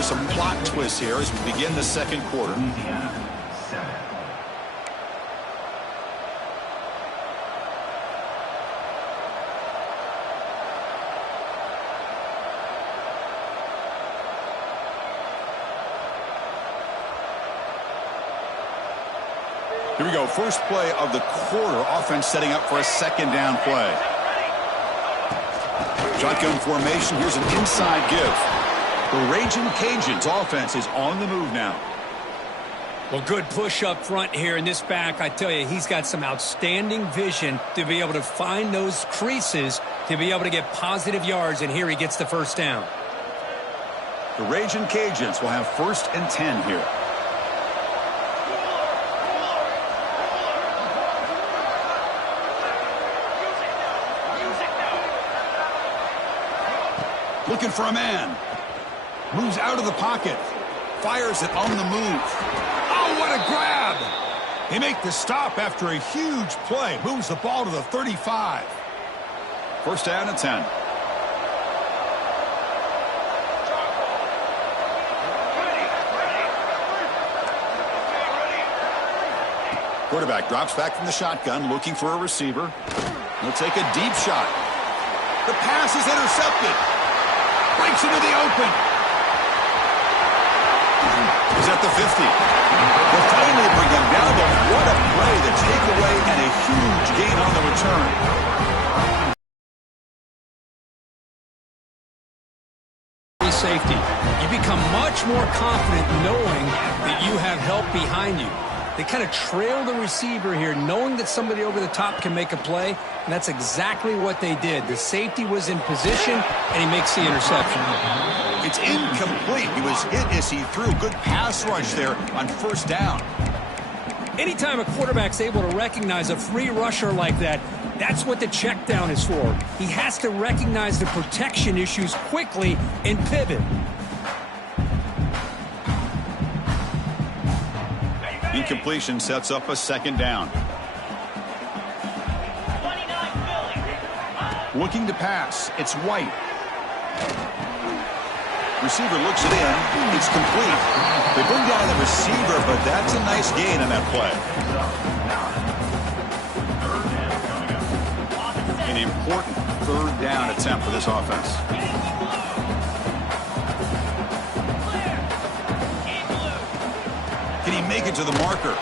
for some plot twists here as we begin the second quarter. Here we go. First play of the quarter. Offense setting up for a second down play. Shotgun formation. Here's an inside give. The Raging Cajuns offense is on the move now. Well, good push up front here in this back. I tell you, he's got some outstanding vision to be able to find those creases to be able to get positive yards, and here he gets the first down. The Raging Cajuns will have 1st and 10 here. Looking for a man. Moves out of the pocket. Fires it on the move. Oh, what a grab! They make the stop after a huge play. Moves the ball to the 35. 1st down and 10. Quarterback drops back from the shotgun, looking for a receiver. He'll take a deep shot. The pass is intercepted. Breaks into the open. He's at the 50. They'll finally bring him down, but what a play. The takeaway and a huge gain on the return. Safety. You become much more confident knowing that you have help behind you. They kind of trail the receiver here, knowing that somebody over the top can make a play, and that's exactly what they did. The safety was in position, and he makes the interception. It's incomplete. He was hit as he threw. Good pass rush there on 1st down. Anytime a quarterback's able to recognize a free rusher like that, that's what the check down is for. He has to recognize the protection issues quickly and pivot. Incompletion sets up a 2nd down. Looking to pass. It's White. Receiver looks it in. It's complete. They bring down the receiver, but that's a nice gain on that play. An important 3rd down attempt for this offense. Can he make it to the marker?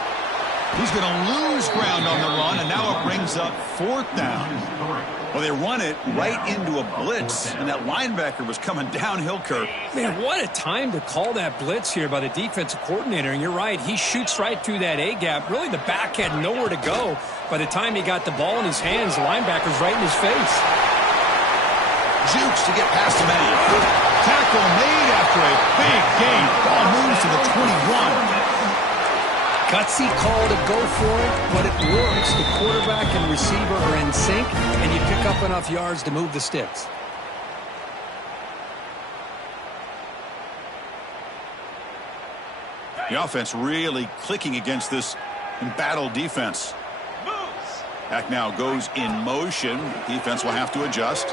He's going to lose ground on the run, and now it brings up 4th down. Well, they run it right into a blitz, and that linebacker was coming downhill, Kirk. Man, what a time to call that blitz here by the defensive coordinator. And you're right, he shoots right through that A-gap. Really, the back had nowhere to go. By the time he got the ball in his hands, the linebacker's right in his face. Jukes to get past the man. Tackle made after a big gain. Ball moves to the 21. Gutsy call to go for it, but it works. The quarterback and receiver are in sync, and you pick up enough yards to move the sticks. The offense really clicking against this embattled defense. Back now goes in motion. Defense will have to adjust.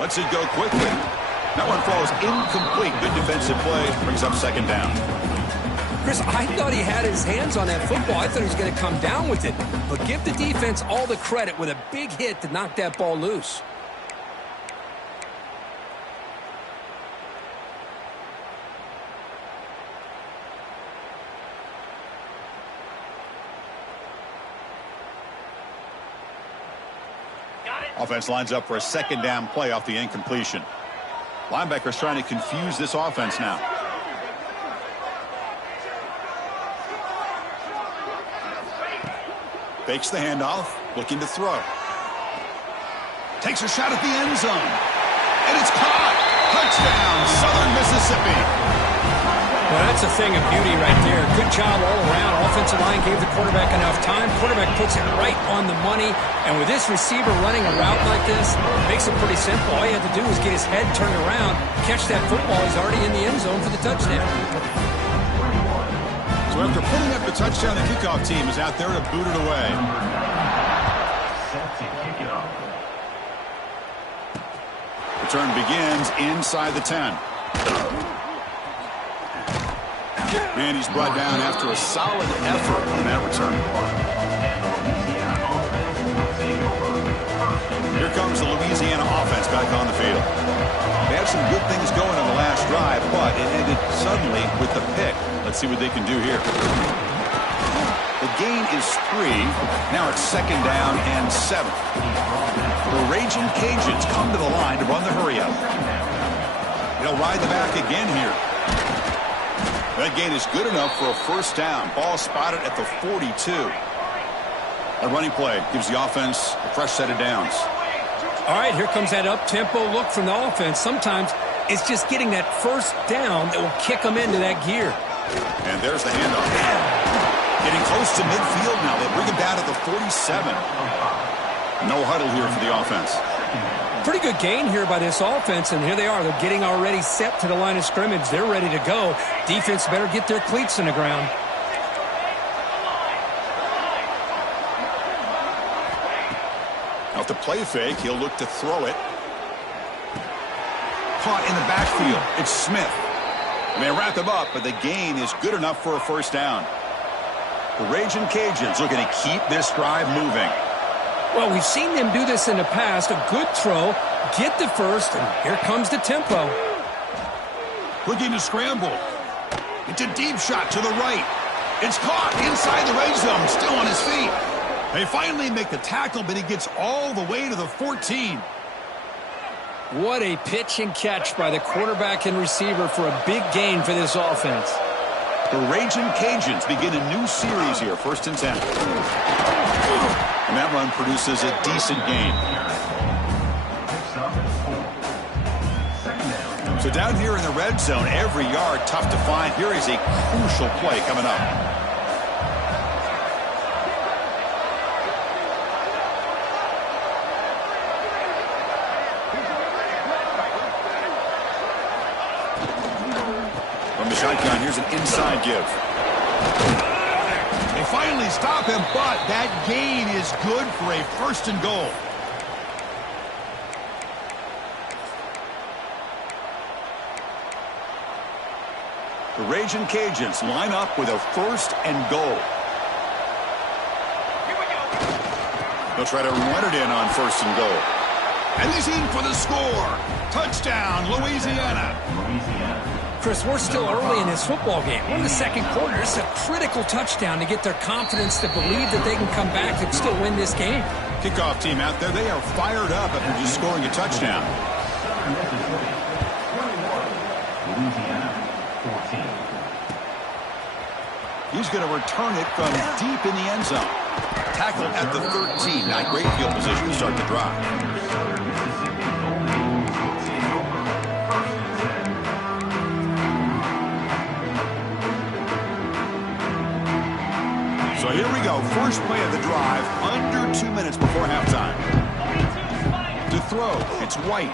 Lets it go quickly. That one falls incomplete. Good defensive play. Brings up 2nd down. Chris, I thought he had his hands on that football. I thought he was going to come down with it. But give the defense all the credit with a big hit to knock that ball loose. Offense lines up for a 2nd down play off the incompletion. Linebacker's trying to confuse this offense now. Fakes the handoff, looking to throw. Takes a shot at the end zone. And it's caught. Touchdown, Southern Mississippi. Well, that's a thing of beauty right there. Good job all around. Offensive line gave the quarterback enough time. Quarterback puts it right on the money. And with this receiver running a route like this, it makes it pretty simple. All you have to do is get his head turned around, catch that football. He's already in the end zone for the touchdown. So after putting up the touchdown, the kickoff team is out there to boot it away. Return begins inside the 10. And he's brought down after a solid effort on that return. Here comes the Louisiana offense back on the field. They had some good things going on the last drive, but it ended suddenly with the pick. Let's see what they can do here. The gain is 3. Now it's 2nd down and 7. The Raging Cajuns come to the line to run the hurry-up. They'll ride the back again here. That gain is good enough for a 1st down. Ball spotted at the 42. A running play gives the offense a fresh set of downs. All right, here comes that up-tempo look from the offense. Sometimes it's just getting that 1st down that will kick them into that gear. And there's the handoff. Getting close to midfield now. They bring him down at the 47. No huddle here for the offense. Pretty good gain here by this offense, and here they are. They're getting already set to the line of scrimmage. They're ready to go. Defense better get their cleats in the ground. Off the play fake, he'll look to throw it. Caught in the backfield. It's Smith. They wrap him up, but the gain is good enough for a 1st down. The Raging Cajuns looking to keep this drive moving. Well, we've seen them do this in the past. A good throw, get the 1st, and here comes the tempo. Looking to scramble. It's a deep shot to the right. It's caught inside the red zone, still on his feet. They finally make the tackle, but he gets all the way to the 14. What a pitch and catch by the quarterback and receiver for a big gain for this offense. The Raging Cajuns begin a new series here, 1st and 10. And that run produces a decent gain. So down here in the red zone, every yard tough to find. Here is a crucial play coming up. From the shotgun, here's an inside give. They finally stop him, but that gain is good for a 1st and goal. The Raging Cajuns line up with a 1st and goal. They'll try to run it in on 1st and goal. And he's in for the score. Touchdown, Louisiana. Chris, we're still early in this football game. We're in the 2nd quarter. This is a critical touchdown to get their confidence to believe that they can come back and still win this game. Kickoff team out there, they are fired up after just scoring a touchdown. He's going to return it from deep in the end zone. Tackled at the 13. Not great field position to start the drive. So here we go. 1st play of the drive, under 2 minutes before halftime. To throw, it's White.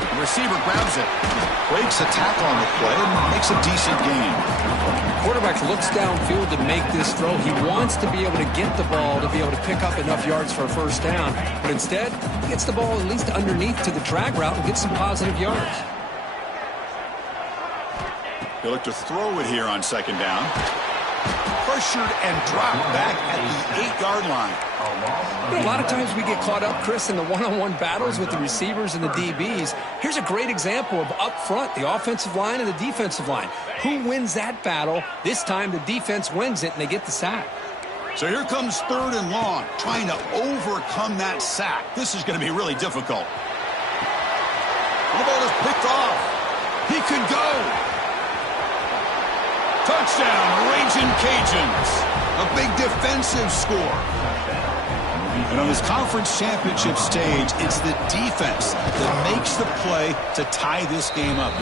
The receiver grabs it, breaks a tackle on the play, and makes a decent gain. The quarterback looks downfield to make this throw. He wants to be able to get the ball to be able to pick up enough yards for a 1st down. But instead, he gets the ball at least underneath to the drag route and gets some positive yards. He'll look to throw it here on 2nd down. Pressured and dropped back at the 8-yard line. You know, a lot of times we get caught up, Chris, in the one-on-one battles with the receivers and the DBs. Here's a great example of up front, the offensive line and the defensive line. Who wins that battle? This time the defense wins it, and they get the sack. So here comes 3rd and long, trying to overcome that sack. This is going to be really difficult. The ball is picked off. He could go. Touchdown, Raging Cajuns. A big defensive score. And on this conference championship stage, it's the defense that makes the play to tie this game up.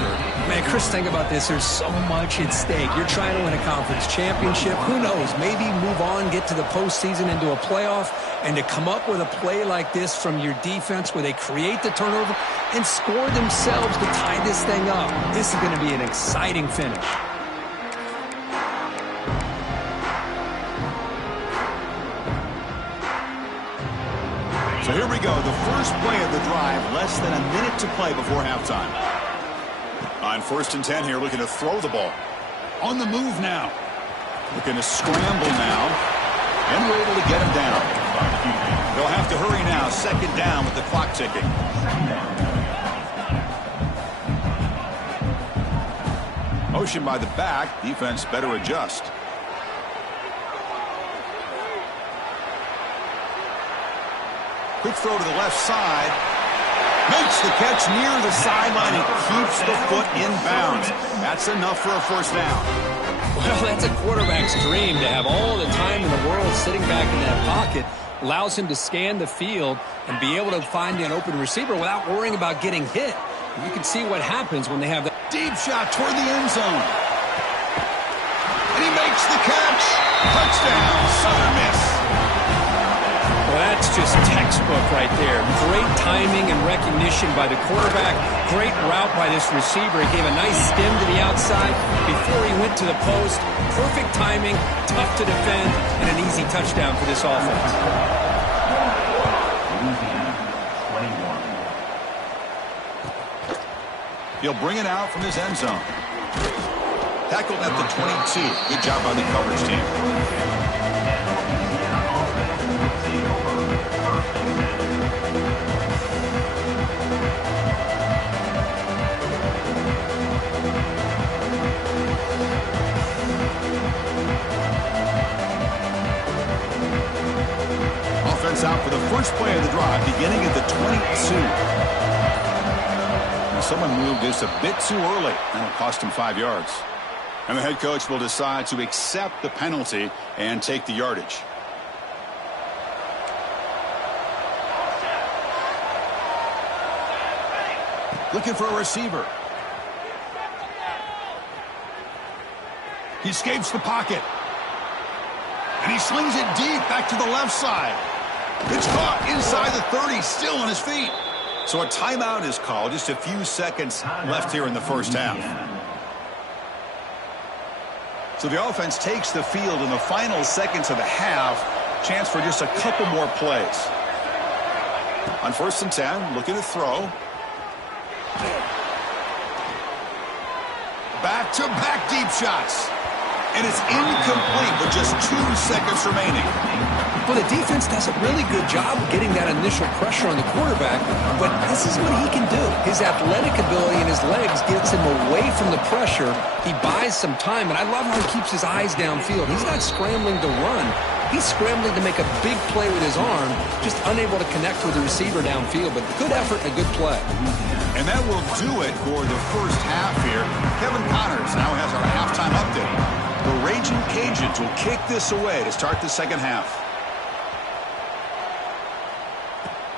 Man, Chris, think about this. There's so much at stake. You're trying to win a conference championship. Who knows? Maybe move on, get to the postseason, into a playoff. And to come up with a play like this from your defense where they create the turnover and score themselves to tie this thing up, this is going to be an exciting finish. So here we go, the first play of the drive, less than a minute to play before halftime. On 1st and 10 here, looking to throw the ball. on the move now. Looking to scramble now. And we're able to get him down. They'll have to hurry now. Second down with the clock ticking. Motion by the back. Defense better adjust. Quick throw to the left side. Makes the catch near the sideline and keeps the foot in bounds. That's enough for a first down. Well, that's a quarterback's dream to have all the time in the world sitting back in that pocket. Allows him to scan the field and be able to find an open receiver without worrying about getting hit. You can see what happens when they have that deep shot toward the end zone. And he makes the catch. Touchdown, Southern Miss. Well, that's just textbook right there. Great timing and recognition by the quarterback. Great route by this receiver. He gave a nice stem to the outside before he went to the post. Perfect timing, tough to defend, and an easy touchdown for this offense. He'll bring it out from his end zone. Tackled at the 22. Good job by the coverage team. Offense out for the first play of the drive, beginning at the 22. Someone moved this a bit too early, and it cost him 5 yards. And the head coach will decide to accept the penalty and take the yardage. Looking for a receiver. He escapes the pocket. And he slings it deep back to the left side. It's caught inside the 30, still on his feet. So a timeout is called. Just a few seconds left here in the first half. So the offense takes the field in the final seconds of the half. Chance for just a couple more plays. On 1st and 10, looking to throw. Back-to-back deep shots. And it's incomplete with just 2 seconds remaining. Well, the defense does a really good job of getting that initial pressure on the quarterback, but this is what he can do. His athletic ability and his legs gets him away from the pressure. He buys some time, and I love how he keeps his eyes downfield. He's not scrambling to run. He's scrambling to make a big play with his arm, just unable to connect with the receiver downfield, but good effort and a good play. And that will do it for the first half here. Kevin Connors now has our halftime update. The Raging Cajuns will kick this away to start the second half.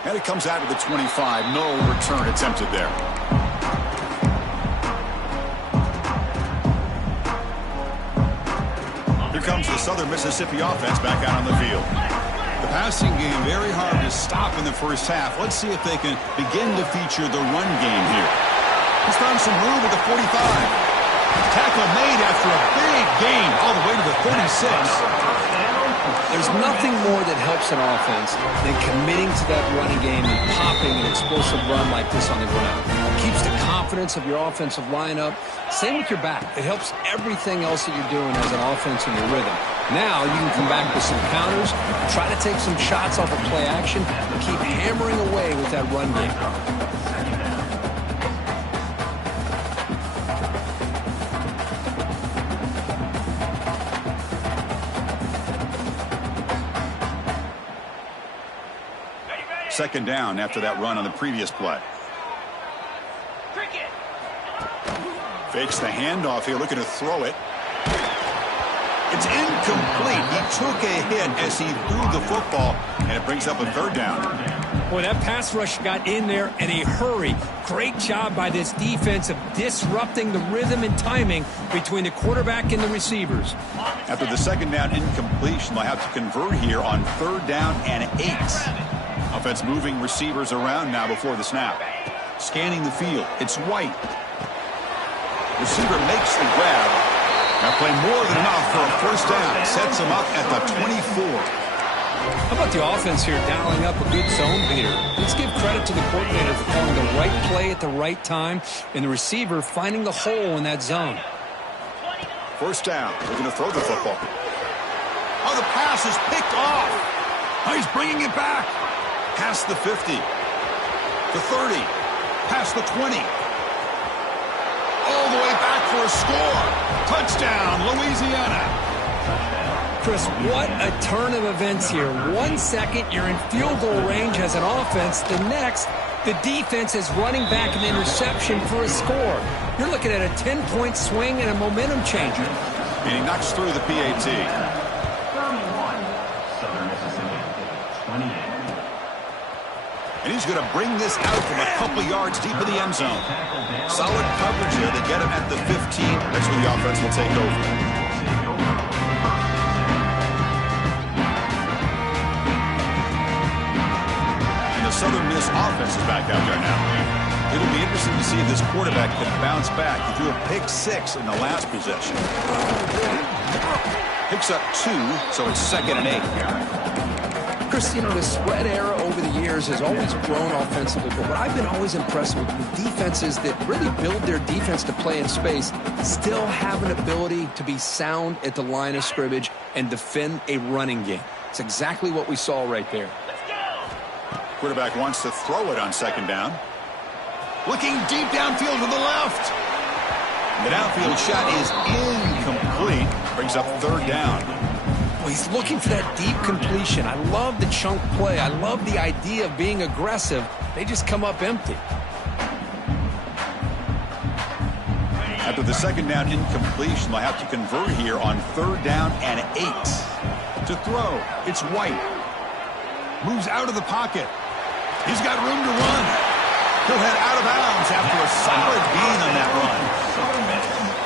And it comes out to the 25. No return attempted there. Here comes the Southern Mississippi offense back out on the field. The passing game very hard to stop in the first half. Let's see if they can begin to feature the run game here. He's found some room at the 45. Tackle made after a big gain all the way to the 36. There's nothing more that helps an offense than committing to that running game and popping an explosive run like this on the ground. It keeps the confidence of your offensive lineup. Same with your back. It helps everything else that you're doing as an offense in your rhythm. Now you can come back with some counters, try to take some shots off of play action, and keep hammering away with that run game. Second down after that run on the previous play. Fakes the handoff here, looking to throw it. It's incomplete. He took a hit as he threw the football, and it brings up a 3rd down. Boy, that pass rush got in there in a hurry. Great job by this defense of disrupting the rhythm and timing between the quarterback and the receivers. After the second down incompletion, they'll have to convert here on 3rd down and 8. Offense moving receivers around now before the snap. Scanning the field. It's White. Receiver makes the grab. That play more than enough for a first down. Sets him up at the 24. How about the offense here dialing up a good zone beater? Let's give credit to the coordinator for calling the right play at the right time and the receiver finding the hole in that zone. First down. They're going to throw the football. Oh, the pass is picked off. Oh, he's bringing it back. Past the 50. The 30. Past the 20. All the way back for a score. Touchdown, Louisiana. Chris, what a turn of events here. 1 second, you're in field goal range as an offense. The next, the defense is running back an interception for a score. You're looking at a 10-point swing and a momentum changer. And he knocks through the PAT. And he's going to bring this out from a couple yards deep in the end zone. Solid coverage here. They get him at the 15. That's where the offense will take over. Southern Miss offense is back out there now. It'll be interesting to see if this quarterback can bounce back. He threw a pick 6 in the last possession. Picks up 2, so it's 2nd and 8. Chris, you know, the spread era over the years has always grown offensively, but what I've been always impressed with defenses that really build their defense to play in space still have an ability to be sound at the line of scrimmage and defend a running game. It's exactly what we saw right there. Quarterback wants to throw it on 2nd down. Looking deep downfield to the left. The downfield shot is incomplete. Brings up 3rd down. Well, he's looking for that deep completion. I love the chunk play. I love the idea of being aggressive. They just come up empty. After the 2nd down incompletion, they'll have to convert here on 3rd down and 8. To throw, it's White. Moves out of the pocket. He's got room to run. He'll head out of bounds after a solid gain on that run.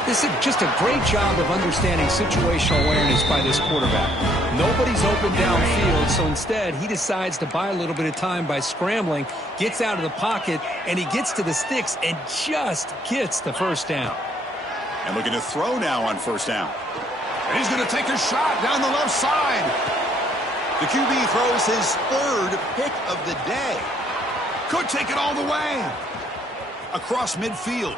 This is just a great job of understanding situational awareness by this quarterback. Nobody's open downfield, so instead he decides to buy a little bit of time by scrambling, gets out of the pocket, and he gets to the sticks and just gets the 1st down. And looking to throw now on 1st down. And he's going to take a shot down the left side. The QB throws his 3rd pick of the day. Could take it all the way. Across midfield.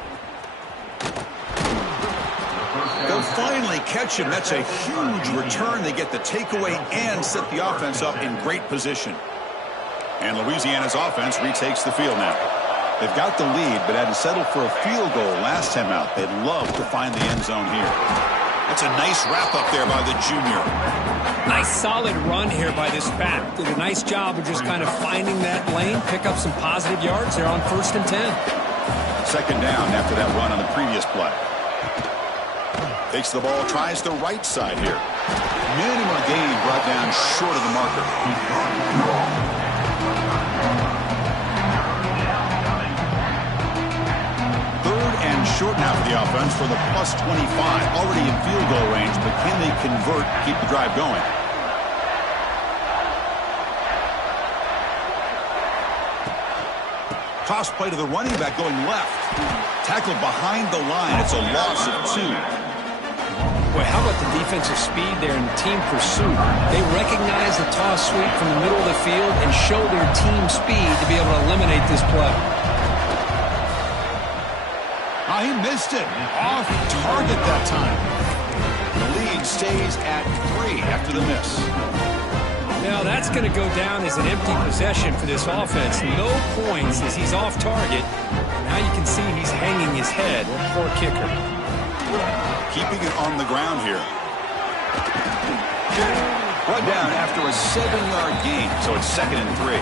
They'll finally catch him. That's a huge return. They get the takeaway and set the offense up in great position. And Louisiana's offense retakes the field now. They've got the lead, but had to settle for a field goal last time out. They'd love to find the end zone here. That's a nice wrap-up there by the junior. Nice solid run here by this back. Did a nice job of just kind of finding that lane, pick up some positive yards there on 1st and 10. 2nd down after that run on the previous play. Takes the ball, tries the right side here. Minimal gain brought down short of the marker. 3rd and short now for the offense for the +25. Already in field goal range, but can they convert, keep the drive going? Toss play to the running back going left. Tackled behind the line. It's a loss of 2. Well, how about the defensive speed there in team pursuit? They recognize the toss sweep from the middle of the field and show their team speed to be able to eliminate this play. Oh, he missed it. Off target that time. The lead stays at 3 after the miss. Now that's going to go down as an empty possession for this offense. No points as he's off target. Now you can see he's hanging his head. Poor kicker. Keeping it on the ground here. Brought down after a 7-yard gain, so it's 2nd and 3.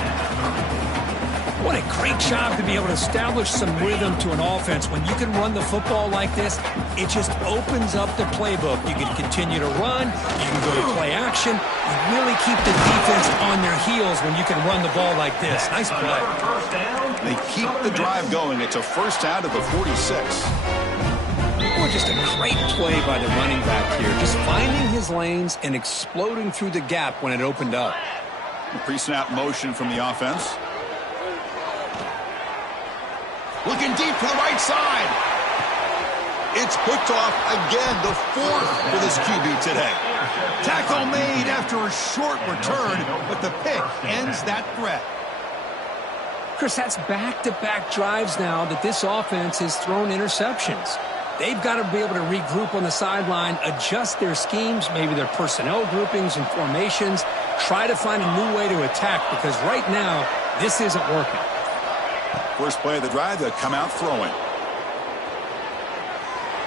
What a great job to be able to establish some rhythm to an offense. When you can run the football like this, it just opens up the playbook. You can continue to run. You can go to play action. You really keep the defense on their heels when you can run the ball like this. Nice play. They keep the drive going. It's a 1st down to the 46. Well, just a great play by the running back here. Just finding his lanes and exploding through the gap when it opened up. Pre-snap motion from the offense. Looking deep to the right side. It's picked off again, the 4th for this QB today. Tackle made after a short return, but the pick ends that threat. Chris, that's back-to-back drives now that this offense has thrown interceptions. they've got to be able to regroup on the sideline, adjust their schemes, maybe their personnel groupings and formations, try to find a new way to attack because right now, this isn't working. First play of the drive, they come out throwing.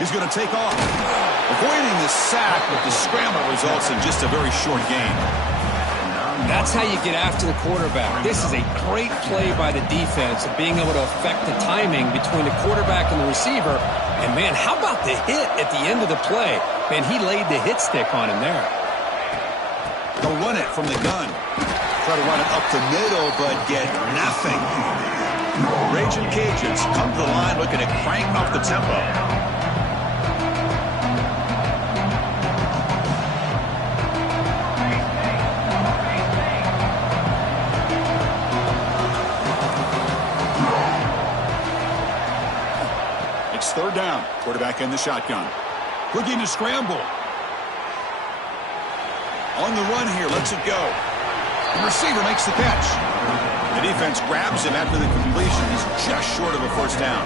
He's going to take off. Avoiding the sack, but the scramble results in just a very short gain. That's how you get after the quarterback. This is a great play by the defense of being able to affect the timing between the quarterback and the receiver. And, man, how about the hit at the end of the play? Man, he laid the hit stick on him there. They'll run it from the gun. Try to run it up the middle, but get nothing. Raging Cajuns come to the line looking to crank up the tempo. Third down. Quarterback in the shotgun. Looking to scramble. On the run here. Lets it go. The receiver makes the catch. The defense grabs him after the completion. He's just short of a first down.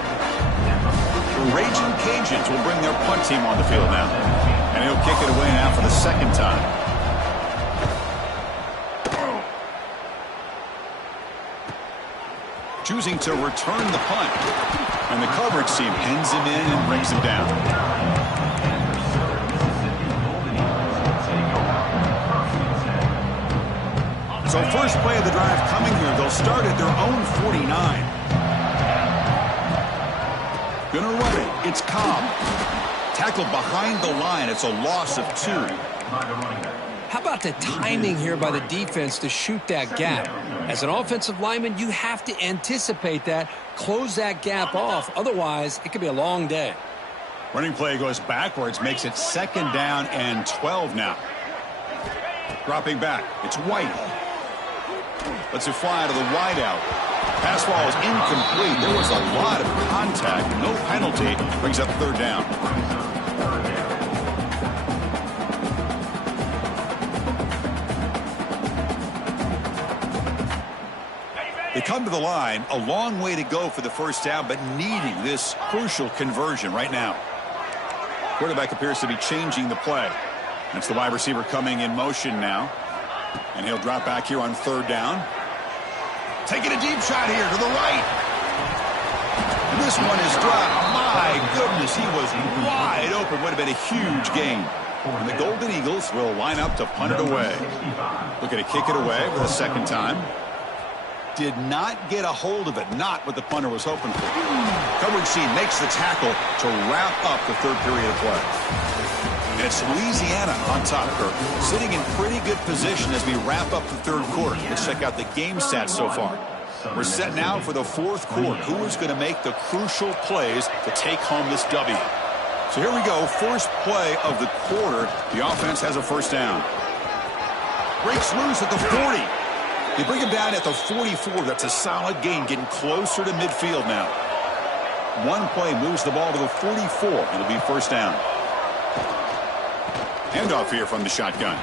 The Raging Cajuns will bring their punt team on the field now. And he'll kick it away now for the second time. Choosing to return the punt. And the coverage team pins him in and brings him down. So first play of the drive coming here. They'll start at their own 49. Gonna run it. It's Cobb. Tackled behind the line. It's a loss of 2. How about the timing here by the defense to shoot that gap? As an offensive lineman, you have to anticipate that, close that gap off. Otherwise, it could be a long day. Running play goes backwards, makes it second down and 12 now. Dropping back, it's White. Lets it fly to the wideout. Pass ball is incomplete. There was a lot of contact, no penalty. Brings up third down. They come to the line, a long way to go for the first down, but needing this crucial conversion right now. Quarterback appears to be changing the play. That's the wide receiver coming in motion now. And he'll drop back here on third down. Taking a deep shot here to the right. And this one is dropped. My goodness, he was wide open. Would have been a huge gain. And the Golden Eagles will line up to punt it away. Looking to kick it away for the second time. Did not get a hold of it. Not what the punter was hoping for. Coverage team makes the tackle to wrap up the third period of play. And it's Louisiana on top, Kirk. Sitting in pretty good position as we wrap up the third quarter. Let's check out the game stats so far. We're set now for the fourth quarter. Who is going to make the crucial plays to take home this W? So here we go. First play of the quarter. The offense has a first down. Breaks loose at the 40. They bring him down at the 44. That's a solid gain, getting closer to midfield now. One play moves the ball to the 44. It'll be first down. Handoff here from the shotgun.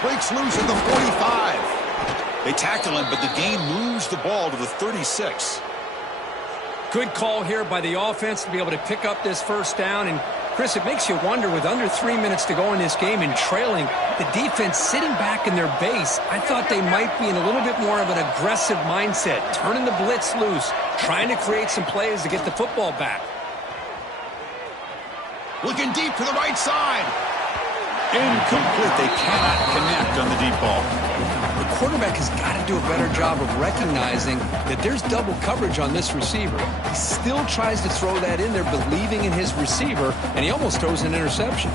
Breaks loose at the 45. They tackle him, but the gain moves the ball to the 36. Good call here by the offense to be able to pick up this first down. And, Chris, it makes you wonder, with under 3 minutes to go in this game and trailing, the defense sitting back in their base, I thought they might be in a little bit more of an aggressive mindset, turning the blitz loose, trying to create some plays to get the football back. Looking deep to the right side. Incomplete. They cannot connect on the deep ball. The quarterback has got to do a better job of recognizing that there's double coverage on this receiver. He still tries to throw that in there, believing in his receiver, and he almost throws an interception.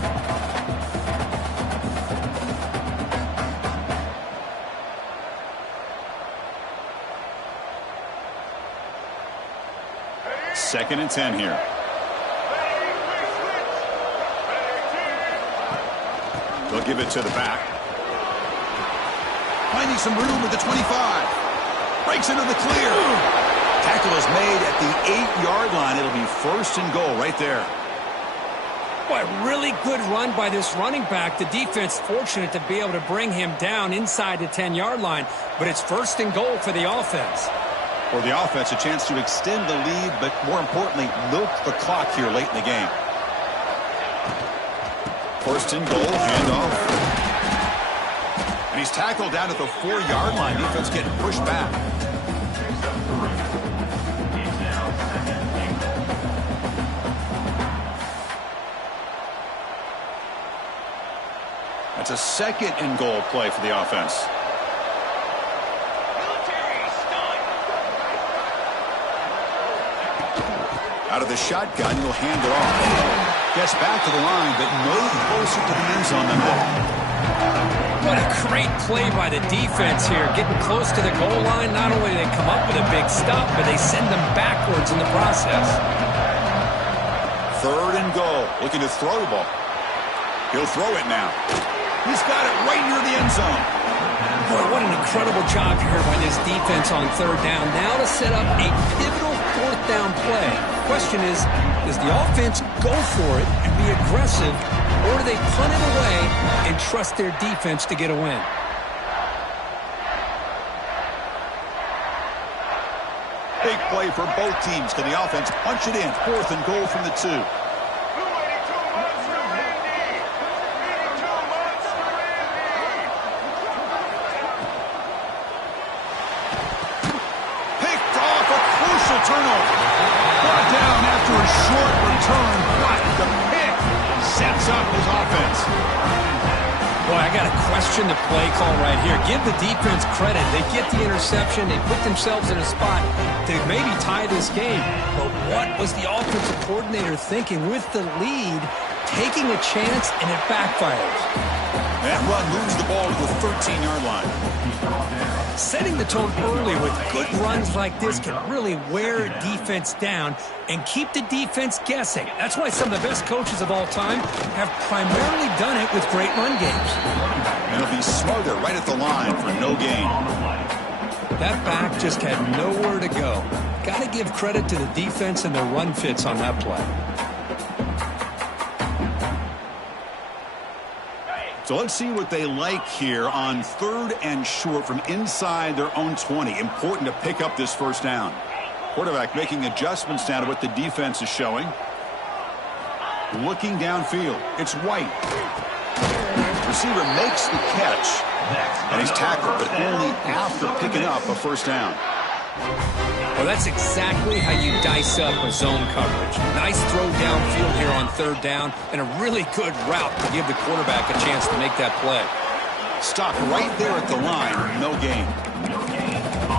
Second and 10 here. They'll give it to the back. Finding some room at the 25. Breaks into the clear. Tackle is made at the 8-yard line. It'll be first and goal right there. Boy, really good run by this running back. The defense fortunate to be able to bring him down inside the 10-yard line. But it's first and goal for the offense. For the offense, a chance to extend the lead, but more importantly, milk the clock here late in the game. First and goal, handoff. And he's tackled down at the 4-yard line. Defense getting pushed back. That's a second and goal play for the offense. Out of the shotgun, he'll hand it off. Gets back to the line, but no closer to the end zone than that. What a great play by the defense here. Getting close to the goal line, not only do they come up with a big stop, but they send them backwards in the process. Third and goal. Looking to throw the ball. He'll throw it now. He's got it right near the end zone. Boy, what an incredible job here by this defense on third down. Now to set up a pivotal fourth down play. Question is, does the offense go for it and be aggressive, or do they punt it away and trust their defense to get a win? Big play for both teams. Can the offense punch it in? Fourth and goal from the 2. Turnover. Brought down after a short return, but the pick sets up his offense. Boy, I got to question the play call right here. Give the defense credit. They get the interception. They put themselves in a spot to maybe tie this game. But what was the offensive coordinator thinking with the lead, taking a chance, and it backfires? That run moves the ball to the 13-yard line. Setting the tone early with good runs like this can really wear a defense down and keep the defense guessing. That's why some of the best coaches of all time have primarily done it with great run games. And he'll be smarter right at the line for no gain. That back just had nowhere to go. Got to give credit to the defense and their run fits on that play. So let's see what they like here on third and short from inside their own 20. Important to pick up this first down. Quarterback making adjustments now to what the defense is showing. Looking downfield. It's White. Receiver makes the catch. And he's tackled, but only after picking up a first down. Well, that's exactly how you dice up a zone coverage. Nice throw downfield here on third down, and a really good route to give the quarterback a chance to make that play. Stop right there at the line, no gain.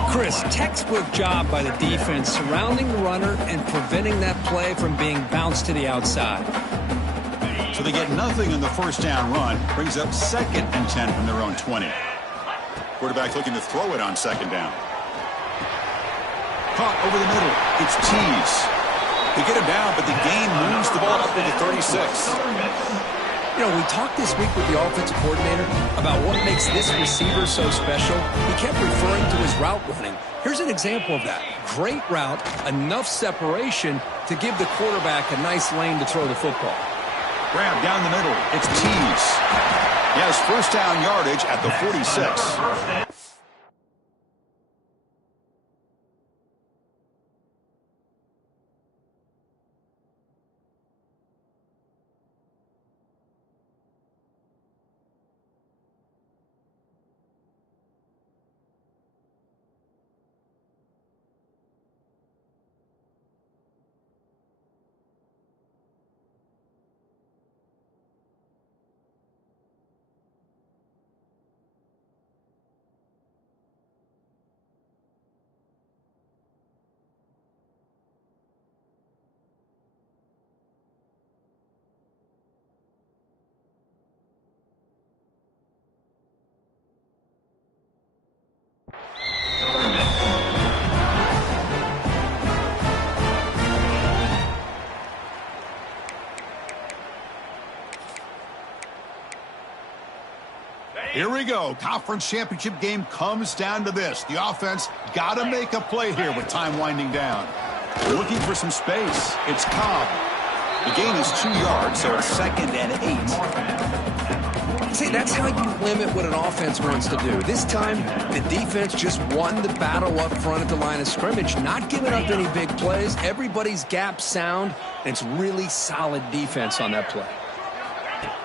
Chris, textbook job by the defense surrounding the runner and preventing that play from being bounced to the outside. So they get nothing on the first down run, brings up 2nd and 10 from their own 20. Quarterback looking to throw it on second down. Caught over the middle. It's Tease. They get him down, but the gain moves the ball up to the 36. You know, we talked this week with the offensive coordinator about what makes this receiver so special. He kept referring to his route running. Here's an example of that. Great route, enough separation to give the quarterback a nice lane to throw the football. Grab down the middle. It's Tease. He has first down yardage at the 46. Here we go. Conference championship game comes down to this. The offense got to make a play here with time winding down. Looking for some space. It's Cobb. The gain is 2 yards, so it's 2nd and 8. See, that's how you limit what an offense wants to do. This time, the defense just won the battle up front at the line of scrimmage, not giving up any big plays. Everybody's gap sound, and it's really solid defense on that play.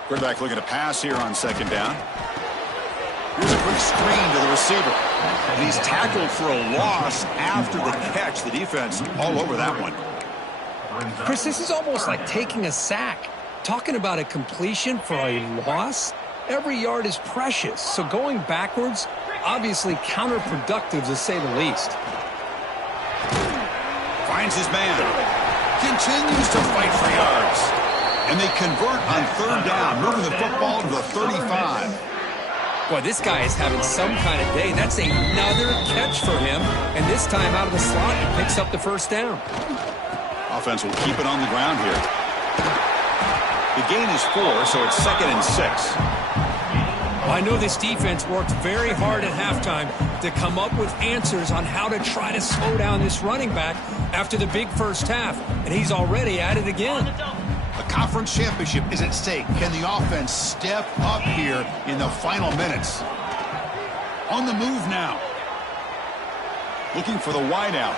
Quarterback looking to pass here on second down. Here's a quick screen to the receiver. And he's tackled for a loss after the catch. The defense all over that one. Chris, this is almost like taking a sack. Talking about a completion for a loss, every yard is precious. So going backwards, obviously counterproductive to say the least. Finds his man. Continues to fight for yards. And they convert on third down, moving the football to the 35. Boy, this guy is having some kind of day. That's another catch for him. And this time out of the slot, he picks up the first down. Offense will keep it on the ground here. The gain is 4, so it's 2nd and 6. Well, I know this defense worked very hard at halftime to come up with answers on how to try to slow down this running back after the big first half. And he's already at it again. A conference championship is at stake. Can the offense step up here in the final minutes? On the move now. Looking for the wideout.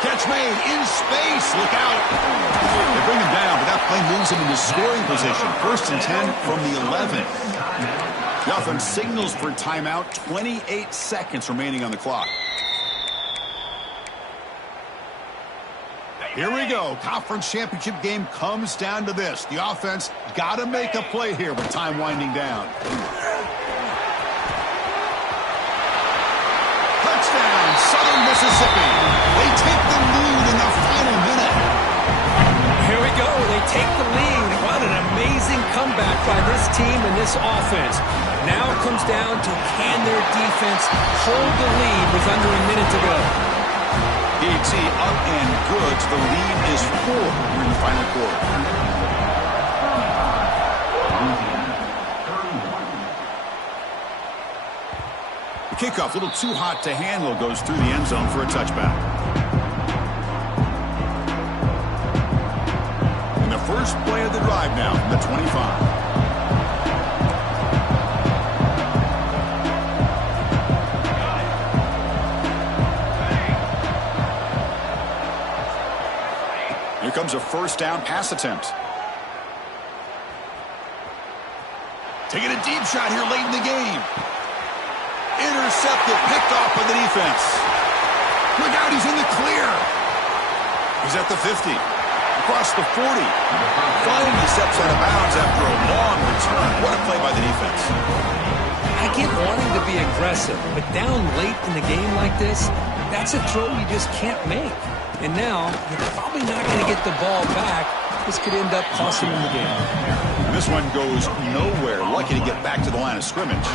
Catch made in space. Look out. They bring him down, but that play moves him into scoring position. 1st and 10 from the 11. The offense signals for timeout. 28 seconds remaining on the clock. Here we go. Conference championship game comes down to this. The offense got to make a play here with time winding down. Touchdown, Southern Mississippi. They take the lead in the final minute. Here we go. They take the lead. What an amazing comeback by this team and this offense. Now it comes down to can their defense hold the lead with under a minute to go. DT up and good. The lead is 4 here in the final quarter. The kickoff, a little too hot to handle, goes through the end zone for a touchback. And the first play of the drive now from the 25. Here comes a first down pass attempt. Taking a deep shot here late in the game. Intercepted, picked off by the defense. Look out, he's in the clear. He's at the 50. Across the 40. Finally steps out of bounds after a long return. What a play by the defense. I get wanting to be aggressive, but down late in the game like this, that's a throw you just can't make. And now, you're probably not going to get the ball back. This could end up costing them the game. And this one goes nowhere. Lucky to get back to the line of scrimmage.